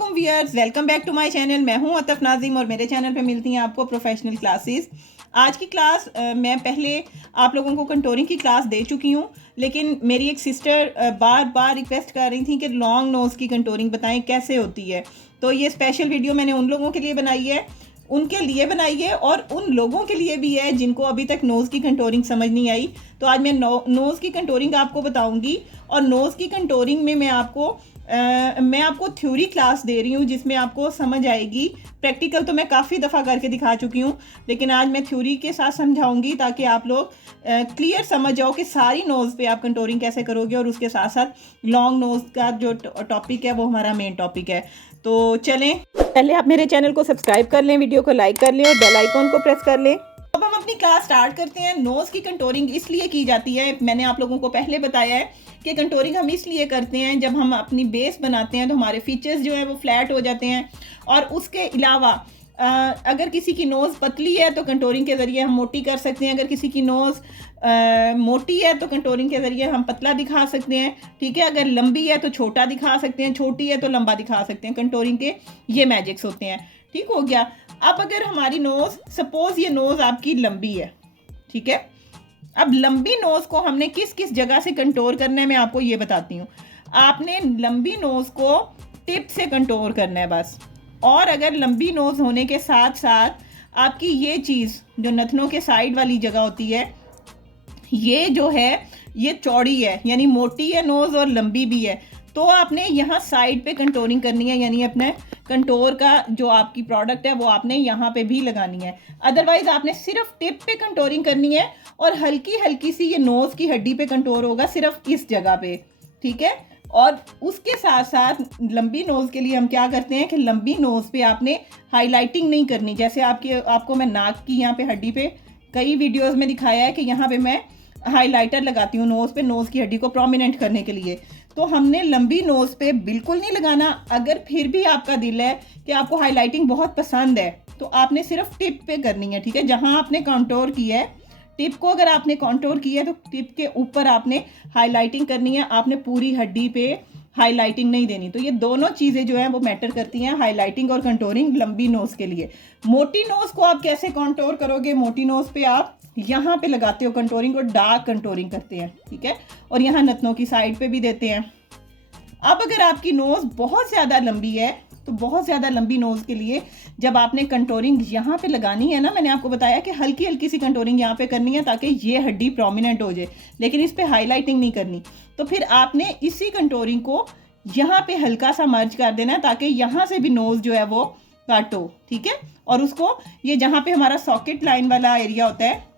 वालेकुम viewers, welcome back to my channel. मैं हूं अतफ नाजिम और मेरे चैनल पे मिलती हैं आपको प्रोफेशनल क्लासेस। आज की क्लास मैं पहले आप लोगों को कंटोरिंग की क्लास दे चुकी हूं, लेकिन मेरी एक सिस्टर बार बार रिक्वेस्ट कर रही थी कि लॉन्ग नोज़ की कंटोरिंग बताएं कैसे होती है। तो ये स्पेशल वीडियो मैंने उन लोगों के लिए बनाई है, और उन लोगों के लिए भी है जिनको अभी तक नोज़ की कंटोरिंग समझ नहीं आई। तो आज मैं नोज़ की कंटोरिंग आपको बताऊंगी, और नोज़ की कंटोरिंग में मैं आपको थ्योरी क्लास दे रही हूँ जिसमें आपको समझ आएगी। प्रैक्टिकल तो मैं काफ़ी दफ़ा करके दिखा चुकी हूँ, लेकिन आज मैं थ्योरी के साथ समझाऊंगी ताकि आप लोग क्लियर समझ जाओ कि सारी नोज़ पे आप कंटोरिंग कैसे करोगे, और उसके साथ साथ लॉन्ग नोज़ का जो टॉपिक है वो हमारा मेन टॉपिक है। तो चलें, पहले आप मेरे चैनल को सब्सक्राइब कर लें, वीडियो को लाइक कर लें और बेल आइकॉन को प्रेस कर लें। अब हम अपनी क्लास स्टार्ट करते हैं। नोज़ की कंटोरिंग इसलिए की जाती है, मैंने आप लोगों को पहले बताया है कि कंटोरिंग हम इसलिए करते हैं जब हम अपनी बेस बनाते हैं तो हमारे फीचर्स जो है वो फ्लैट हो जाते हैं। और उसके अलावा अगर किसी की नोज़ पतली है तो कंटोरिंग के ज़रिए हम मोटी कर सकते हैं, अगर किसी की नोज़ मोटी है तो कंटोरिंग के ज़रिए हम पतला दिखा सकते हैं। ठीक है, अगर लंबी है तो छोटा दिखा सकते हैं, छोटी है तो लंबा दिखा सकते हैं। कंटोरिंग के ये मैजिक्स होते हैं। ठीक हो गया। अब अगर हमारी नोज़, सपोज़ ये नोज़ आपकी लंबी है, ठीक है, अब लंबी नोज़ को हमने किस किस जगह से कंटोर करना है मैं आपको ये बताती हूँ। आपने लंबी नोज़ को टिप से कंटोर करना है बस। और अगर लंबी नोज़ होने के साथ साथ आपकी ये चीज़ जो नथनों के साइड वाली जगह होती है, ये जो है ये चौड़ी है, यानी मोटी है नोज़ और लंबी भी है, तो आपने यहाँ साइड पे कंटोरिंग करनी है, यानी अपने कंटोर का जो आपकी प्रोडक्ट है वो आपने यहाँ पे भी लगानी है। अदरवाइज आपने सिर्फ टिप पे कंटोरिंग करनी है और हल्की हल्की सी ये नोज़ की हड्डी पे कंटोर होगा, सिर्फ इस जगह पे। ठीक है, और उसके साथ साथ लंबी नोज़ के लिए हम क्या करते हैं कि लंबी नोज़ पे आपने हाईलाइटिंग नहीं करनी। जैसे आपको मैं नाक की यहाँ पे हड्डी पे कई वीडियोज़ में दिखाया है कि यहाँ पे मैं हाइलाइटर लगाती हूँ नोज़ पे, नोज़ की हड्डी को प्रोमिनेंट करने के लिए। तो हमने लंबी नोज़ पे बिल्कुल नहीं लगाना। अगर फिर भी आपका दिल है कि आपको हाइलाइटिंग बहुत पसंद है तो आपने सिर्फ टिप पे करनी है। ठीक है, जहाँ आपने कंटोर किया है, टिप को अगर आपने कंटोर किया है तो टिप के ऊपर आपने हाइलाइटिंग करनी है, आपने पूरी हड्डी पे हाइलाइटिंग नहीं देनी। तो ये दोनों चीज़ें जो हैं वो मैटर करती हैं, हाइलाइटिंग और कंटोरिंग लंबी नोज़ के लिए। मोटी नोज़ को आप कैसे कंटोर करोगे? मोटी नोज़ पे आप यहाँ पे लगाते हो कंटोरिंग और डार्क कंटोरिंग करते हैं। ठीक है, और यहाँ नथनों की साइड पे भी देते हैं। अब अगर आपकी नोज़ बहुत ज़्यादा लंबी है तो बहुत ज़्यादा लंबी नोज़ के लिए जब आपने कंटोरिंग यहाँ पे लगानी है ना, मैंने आपको बताया कि हल्की हल्की सी कंटोरिंग यहाँ पे करनी है ताकि ये हड्डी प्रोमिनेंट हो जाए, लेकिन इस पे हाईलाइटिंग नहीं करनी। तो फिर आपने इसी कंटोरिंग को यहाँ पे हल्का सा मर्ज कर देना है ताकि यहाँ से भी नोज़ जो है वो कट हो। ठीक है, और उसको ये जहाँ पे हमारा सॉकेट लाइन वाला एरिया होता है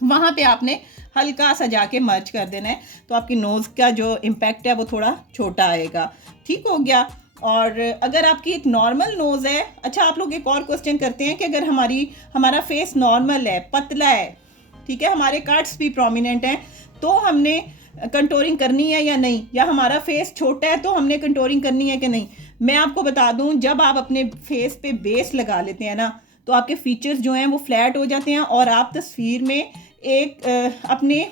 वहाँ पे आपने हल्का सा जाके मर्ज कर देना है, तो आपकी नोज़ का जो इम्पैक्ट है वो थोड़ा छोटा आएगा। ठीक हो गया। और अगर आपकी एक नॉर्मल नोज़ है, अच्छा आप लोग एक और क्वेश्चन करते हैं कि अगर हमारा फेस नॉर्मल है, पतला है, ठीक है, हमारे कट्स भी प्रोमिनेंट हैं, तो हमने कंटोरिंग करनी है या नहीं, या हमारा फेस छोटा है तो हमने कंटोरिंग करनी है कि नहीं। मैं आपको बता दूं, जब आप अपने फेस पे बेस लगा लेते हैं ना तो आपके फीचर्स जो हैं वो फ्लैट हो जाते हैं और आप तस्वीर में एक अपने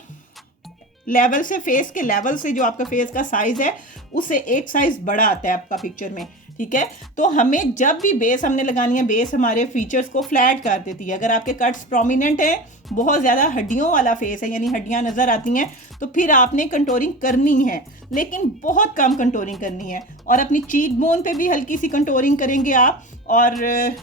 लेवल से, फेस के लेवल से जो आपका फेस का साइज़ है उससे एक साइज़ बड़ा आता है आपका पिक्चर में। ठीक है, तो हमें जब भी बेस हमने लगानी है, बेस हमारे फीचर्स को फ्लैट कर देती है। अगर आपके कट्स प्रोमिनेंट है, बहुत ज़्यादा हड्डियों वाला फेस है, यानी हड्डियां नज़र आती हैं, तो फिर आपने कंटोरिंग करनी है, लेकिन बहुत कम कंटोरिंग करनी है। और अपनी चीक बोन पे भी हल्की सी कंटोरिंग करेंगे आप, और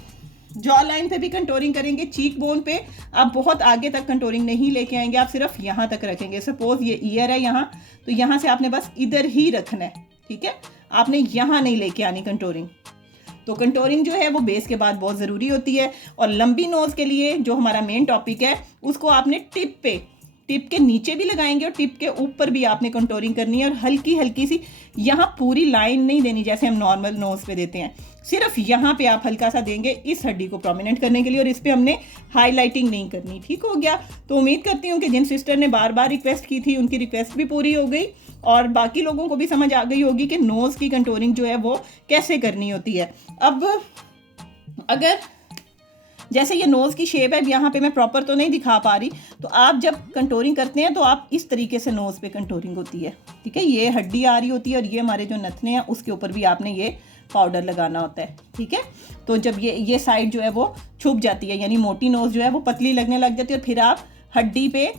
जॉ लाइन पे भी कंटोरिंग करेंगे। चीक बोन पे आप बहुत आगे तक कंटोरिंग नहीं लेके आएंगे, आप सिर्फ यहाँ तक रखेंगे। सपोज ये ईयर है यहाँ, तो यहाँ से आपने बस इधर ही रखना है। ठीक है, आपने यहाँ नहीं लेके आनी कंटोरिंग। तो कंटोरिंग जो है वो बेस के बाद बहुत ज़रूरी होती है। और लंबी नोज़ के लिए जो हमारा मेन टॉपिक है उसको आपने टिप के नीचे भी लगाएंगे और टिप के ऊपर भी आपने कंटोरिंग करनी है, और हल्की हल्की सी, यहाँ पूरी लाइन नहीं देनी जैसे हम नॉर्मल नोज़ पे देते हैं, सिर्फ यहाँ पे आप हल्का सा देंगे इस हड्डी को प्रोमिनेंट करने के लिए, और इस पे हमने हाईलाइटिंग नहीं करनी। ठीक हो गया। तो उम्मीद करती हूँ कि जिन सिस्टर ने बार बार रिक्वेस्ट की थी उनकी रिक्वेस्ट भी पूरी हो गई और बाकी लोगों को भी समझ आ गई होगी कि नोज़ की कंटोरिंग जो है वो कैसे करनी होती है। अब अगर जैसे ये नोज़ की शेप है, यहाँ पे मैं प्रॉपर तो नहीं दिखा पा रही, तो आप जब कंटोरिंग करते हैं तो आप इस तरीके से नोज़ पे कंटोरिंग होती है। ठीक है, ये हड्डी आ रही होती है और ये हमारे जो नथने हैं उसके ऊपर भी आपने ये पाउडर लगाना होता है, ठीक है। तो जब ये साइड जो है वो छुप जाती है, यानी मोटी नोज़ जो है वो पतली लगने लग जाती है, और फिर आप हड्डी पे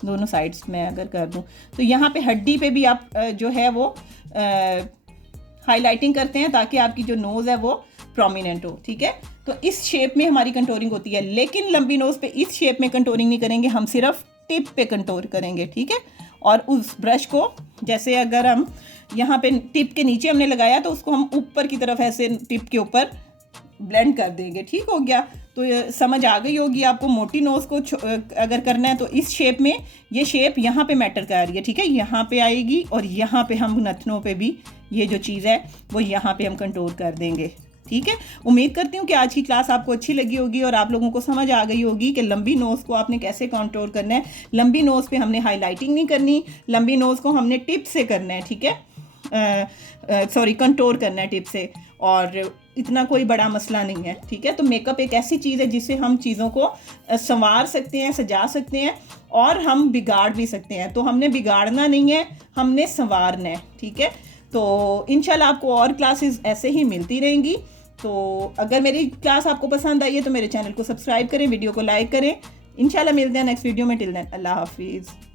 दोनों साइड्स में अगर कर दूं तो यहाँ पे हड्डी पे भी आप जो है वो हाईलाइटिंग करते हैं ताकि आपकी जो नोज़ है वो प्रोमिनेंट हो, ठीक है। तो इस शेप में हमारी कंटोरिंग होती है, लेकिन लंबी नोज़ पे इस शेप में कंटोरिंग नहीं करेंगे, हम सिर्फ टिप पे कंटोर करेंगे, ठीक है। और उस ब्रश को जैसे अगर हम यहाँ पे टिप के नीचे हमने लगाया तो उसको हम ऊपर की तरफ ऐसे टिप के ऊपर ब्लेंड कर देंगे, ठीक हो गया। तो ये समझ आ गई होगी आपको। मोटी नोज़ को अगर करना है तो इस शेप में, ये शेप यहाँ पे मैटर कर रही है, ठीक है, यहाँ पे आएगी और यहाँ पे हम नथनों पे भी ये जो चीज़ है वो यहाँ पे हम कंटोर कर देंगे, ठीक है। उम्मीद करती हूँ कि आज की क्लास आपको अच्छी लगी होगी और आप लोगों को समझ आ गई होगी कि लंबी नोज़ को आपने कैसे कंटोर करना है। लंबी नोज़ पे हमने हाईलाइटिंग नहीं करनी, लंबी नोज़ को हमने टिप से करना है, ठीक है, सॉरी कंटोर करना है टिप से, और इतना कोई बड़ा मसला नहीं है, ठीक है। तो मेकअप एक ऐसी चीज़ है जिससे हम चीज़ों को संवार सकते हैं, सजा सकते हैं और हम बिगाड़ भी सकते हैं। तो हमने बिगाड़ना नहीं है, हमने संवारना है, ठीक है। तो इंशाल्लाह आपको और क्लासेस ऐसे ही मिलती रहेंगी। तो अगर मेरी क्लास आपको पसंद आई है तो मेरे चैनल को सब्सक्राइब करें, वीडियो को लाइक करें। इंशाल्लाह मिलते हैं नेक्स्ट वीडियो में। टिल देन अल्लाह हाफिज़।